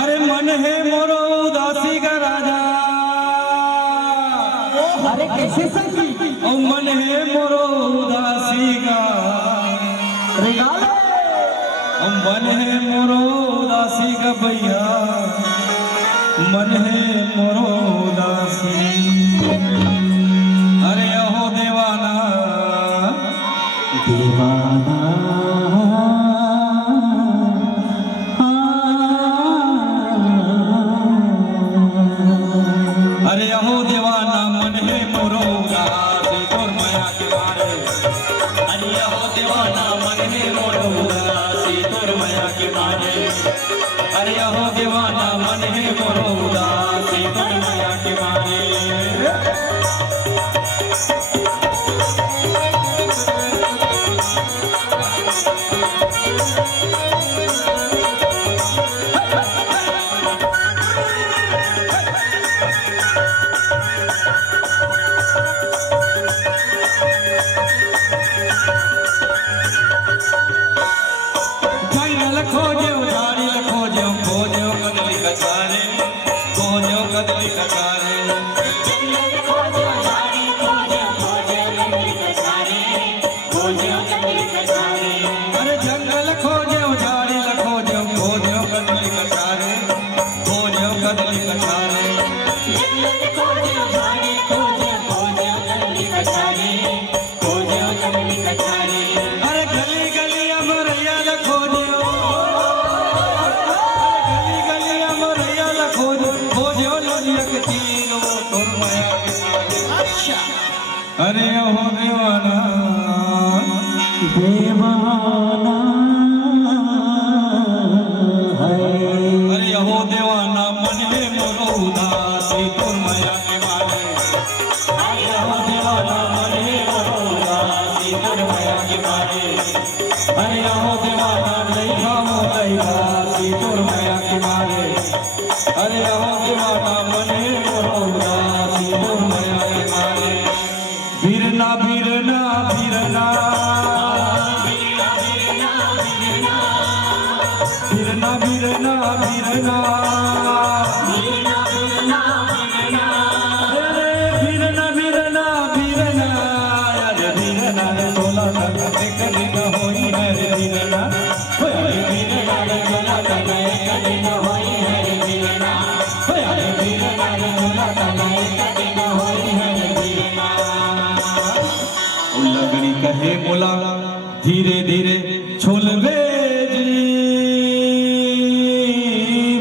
अरे मन है मोरो उदासी का राजा। अरे कैसे सही और मन है मोरो उदासी का रिगाल और मन है मोरो उदासी का भैया, मन है मोरो उदासी। अरे अहो देवाना दीवाना अरे अहो देवाना मन है मोरो उदासी तोर माया के मारे। अरे अहो दीवाना मन है मोरो उदासी तोर माया के मारे। अरे अहो देवाना मन है मोरो उदासी तोर माया के मारे। जंगल खोजो झाड़ी खोजो खोजो कदली कचारे, खोजो कदली कचारे। जंगल खोजो झाड़ी खोजो खोजो कदली कचारे, खोजो कदली कचारे। अरे जंगल खोजो झाड़ी खोजो खोजो कदली कचारे, खोजो कदली कचारे। जंगल खोजो झाड़ी खोजो खोजो कदली कचारे, खोजो कदली कचारे। अरे गली गली अमरैया खोजो, अरे गली गली अमरैया खोजो, खोजो लोलिया के तीनो तोर माया के मारे। अच्छा अरे अहो देवाना दीवाना है। अरे अहो देवाना मन है मोरो उदासी तोर माया के मारे। अरे अहो दीवाना मन है मोरो उदासी तोर माया के मारे। अरे अहो देवाना नहीं खामो नहीं घासी तोर माया के मारे। अरे अहो देवाना मन है मोरो उदासी तोर माया के मारे। बिरना बिरना बिरना बिरना बिरना बिरना बिरना बिरना बिरना बिरना बिरना बिरना। अरे बिरना बिरना बिरना अरे बिरना रे तोला तक कदी न होई है रे बिरना। अरे बिरना रे तोला तक कदी न होई है रे बिरना। अरे बिरना रे तोला तक कदी न होई है रे बिरना। ओ लगड़ी कहे मुला धीरे धीरे छोलवे जी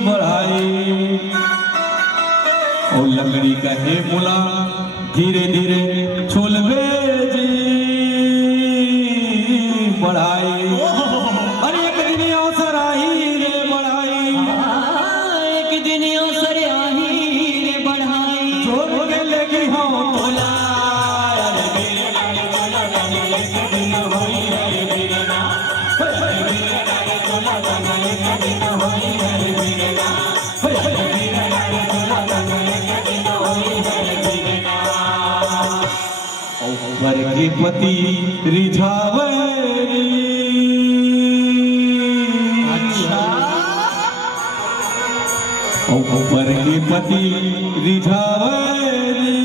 बढ़ाई। ओ लकड़ी कहे मुला धीरे धीरे छोलवे जी बढ़ाई। अरे एक दिन अवसर आई रे बढ़ाई, एक दिन अवसर आही रे बढ़ाई। जोर के लेगी हो तोला। अरे बिरना रे तोला तक एक दिन होई है रे बिरना। अरे बिरना रे तोला तक एक दिन होई है रे बिरना। अरे बिरना रे तोला तक एक दिन होई है रे बिरना। वर के पति रिझावरी। अच्छा ऊपर के पति रिझावरी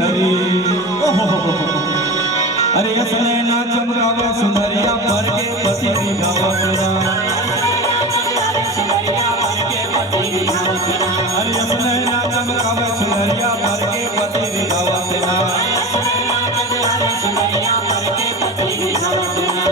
हरी। अरे असले ना चमकावे सुंदरिया पर के पति रिझावरा। सुंदरिया पर के पति रिझावरा। अरे असले ना चमकावे सुंदरिया पर के पति रिझावरा। सुंदरिया पर के पति रिझावरा।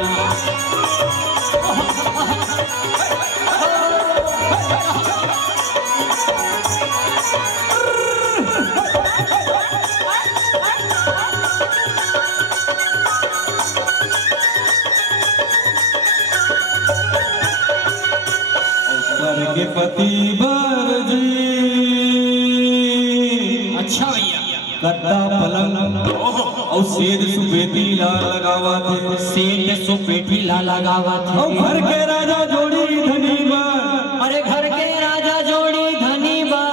ऊपर के पति बरजी। अच्छा भैया कट्टा पलंग और सेद सुपेटी ला लगावा थे। सेठ सुपेटी ला लगावा थे। और घर के राजा जोड़ी धनी बा। अरे घर के राजा जोड़ी धनी बा।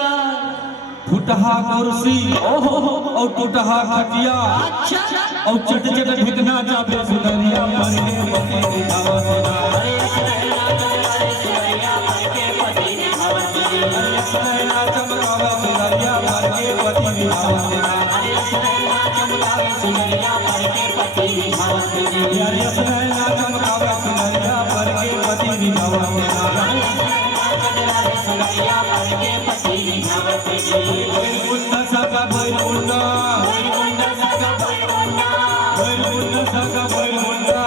फुट टूटहा कुर्सी और टूटहा खटिया और चट चट ढिकना चाबे सुनरिया पर के पति निभावा तेरा सुनैना चमकावे सुनरिया पर के पति निभावा तेरा यारे सुनैना चमकावे सुनरिया पर के पति निभावा तेरा बैलमुंडा सागा बैलमुंडा सागा बैलमुंडा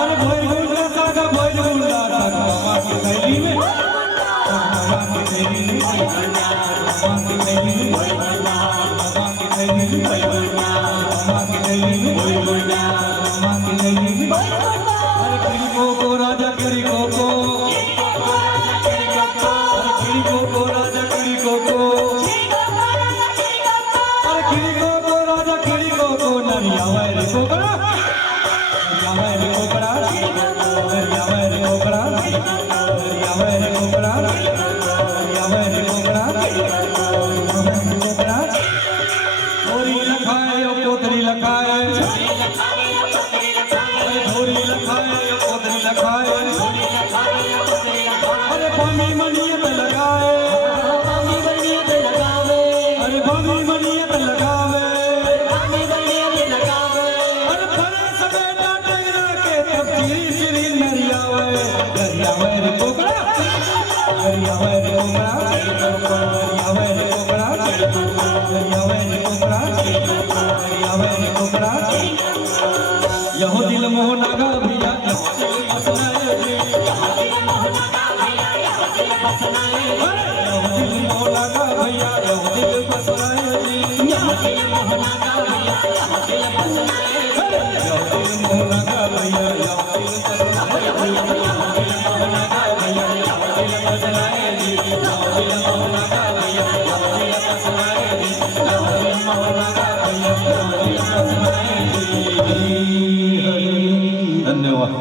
अरे बैलमुंडा सागा बैलमुंडा सागा मामा की थैली में मामा की थैली में मामा की थैली में मामा की थैली में मामा की थैली में मामा की थैली में अरे किरी को राजा किरी को राजा किरी को अरे किरी को राजा किरी को नरिया वैर कोकड़ा नरिया वैर कोकड़ा नरिया वैर कोकड़ा नरिया वैर कोकड़ा नरिया वैर कोकड़ा कोकड़ा थोड़ी लखाए ओ कोतरी लखाए थोड़ी लखाए ओ कोतरी लखाए अरे पानी मनियत लगाए अरे भाभी मनियत लगावे अरे बड़े समेटा टेंगरा के तब चिरी चिरी नरियावे नरियावे रे कोकड़ा नरियावे रे कोकड़ा नरियावे रे कोकड़ा नरियावे रे कोकड़ा नरियावे रे कोकड़ा यहो दिल मोह नागा भैया यहो दिल बसनाए जी यहो दिल मोह नागा भैया यहो दिल बसनाए जी यहो दिल मोह नागा भैया यहो दिल बसनाए यहो दिल मोह नागा भैया यहो दिल बसनाए यहो दिल मोह नागा भैया यहो दिल बसनाए जी यहो दिल मोह नागा भैया यहो दिल बसनाए जी यहो दिल मोह नागा भैया यहो दिल बसनाए जी धन्यवाद।